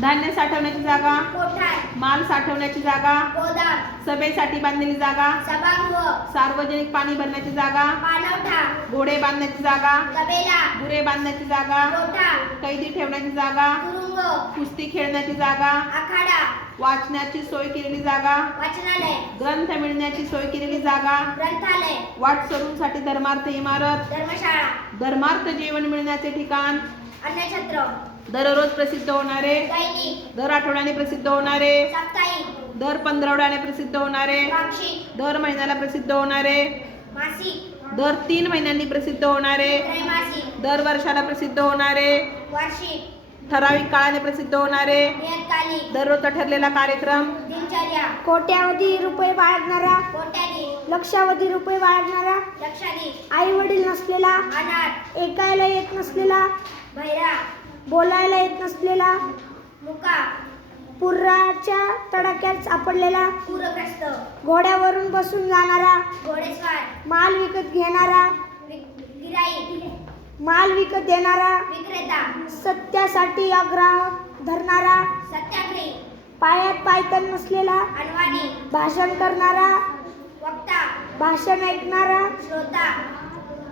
धान्य साठवण्याची जागा, कोठार, माल साठवण्याची जागा, गोदाम, सभेसाठी बांधलेली जागा, सभागृह, सार्वजनिक पाणी भरण्याची जागा, पाणवठा, घोडे बांधण्याची जागा, तबेला, गुरे बांधण्याची जागा, कोठा, कैदी ठेवण्याची जागा, तुरुंग, कुस्ती खेळण्याची जागा, आखाडा, वाचण्याची सोय केलेली जागा, वाचनालय, ग्रंथ मिळण्याची सोय केलेली जागा, ग्रंथालय, वाटसरूंसाठी धर्मार्थ इमारत, धर्मशाळा, धर्मार्थ जेवण मिळण्याचे ठिकाण, अन्नछत्र, दररोज प्रसिद्ध होणारे, दैनिक, दर आठवड्याने प्रसिद्ध होणारे, साप्ताहिक, दर 15 प्रसिद्ध होणारे, पाक्षिक, दर महिन्याला प्रसिद्ध होणारे, मासिक, दर 3 महिन्यांनी प्रसिद्ध होणारे, त्रैमासिक, दर वर्षाला प्रसिद्ध होणारे, वार्षिक, ठराविक काळाने प्रसिद्ध होणारे, नियतकालिक, दररोजचा ठरलेला कार्यक्रम, दिनचर्या, कोट्यावधी रुपये बाळगणारा, कोट्याधीश, लक्षावधी रुपये बाळगणारा, लक्षाधीश, आई वडील नसलेला, अनाथ, ऐकायला येत नसलेला, बहिरा, बोलायला येत नसलेला, मुका, पुराच्या तडाख्यात सापडलेला, पूरग्रस्त, घोड्यावरून बसून जाणारा, घोडेस्वार, माल विकत घेणारा, गिराईक, माल विकत देणारा, विक्रेता, सत्यासाठी आग्रह धरणारा, सत्याग्रही, पायात पायतन नसलेला, अनवाणी, भाषण करणारा, वक्ता, भाषण ऐकणारा, श्रोता,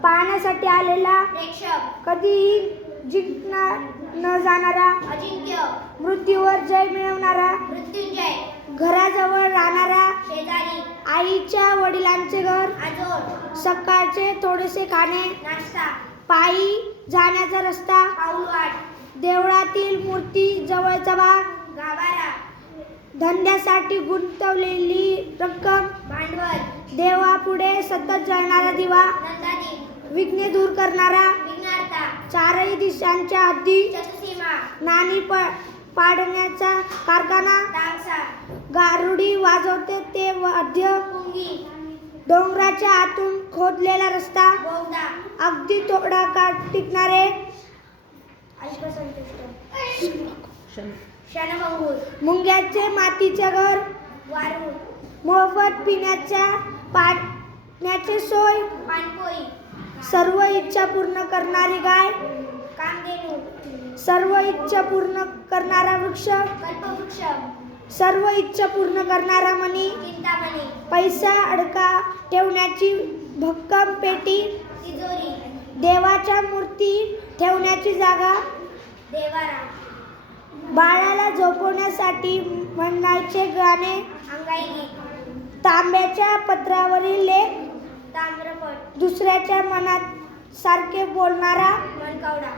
पाहण्यासाठी आलेला, प्रेक्षक, कधीही जिंकणार न जाणारा, अजिंक्य, मृत्यूवर जय मिळवणारा, मृत्युंजय, घराजवळ राहणारा, शेजारी, आईच्या वडिलांचे घर, आजोळ, सकाळचे थोडेसे खाणे, नाश्ता, पायी जाण्याचा रस्ता, पाऊलवाट, देवळातील मूर्ती जवळचा भाग, गाभारा, धंद्यासाठी गुंतवलेली रक्कम, भांडवल, देवापुढे सतत जळणारा दिवा, नंदादीप, विघ्ने दूर करणारा, विघ्नार्ता, चारही दिशांच्या हद्दी, चतुसीमा, नाणी पाडण्याचा कारखाना, तांगसा, गारुडी वाजवते ते वाद्य, पुंगी, डोंगराच्या आतून खोदलेला रस्ता, बोगदा, अगदी थोडा काळ टिकणारे, अल्पसंतुष्ट, क्षणभंगूर, मुंग्याचे मातीचे घर, वारूळ, मोफत पिण्याच्या पाण्याची सोय, पाणपोई, सर्व इच्छा पूर्ण करणारी गाय, कामधेनू, सर्व इच्छा पूर्ण करणारा वृक्ष, कल्पवृक्ष, सर्व इच्छा पूर्ण करणारा मणी, चिंतामणी, पैसा अडका ठेवण्याची भक्कम पेटी, तिजोरी, देवाच्या मूर्ती ठेवण्याची जागा, देवारा, बाळाला झोपवण्यासाठी म्हणायचे गाणे, अंगाई, तांब्याच्या पत्रावरील लेख, ताम्रपट, दुसऱ्याच्या मनात सारखे बोलणारा, मनकवडा.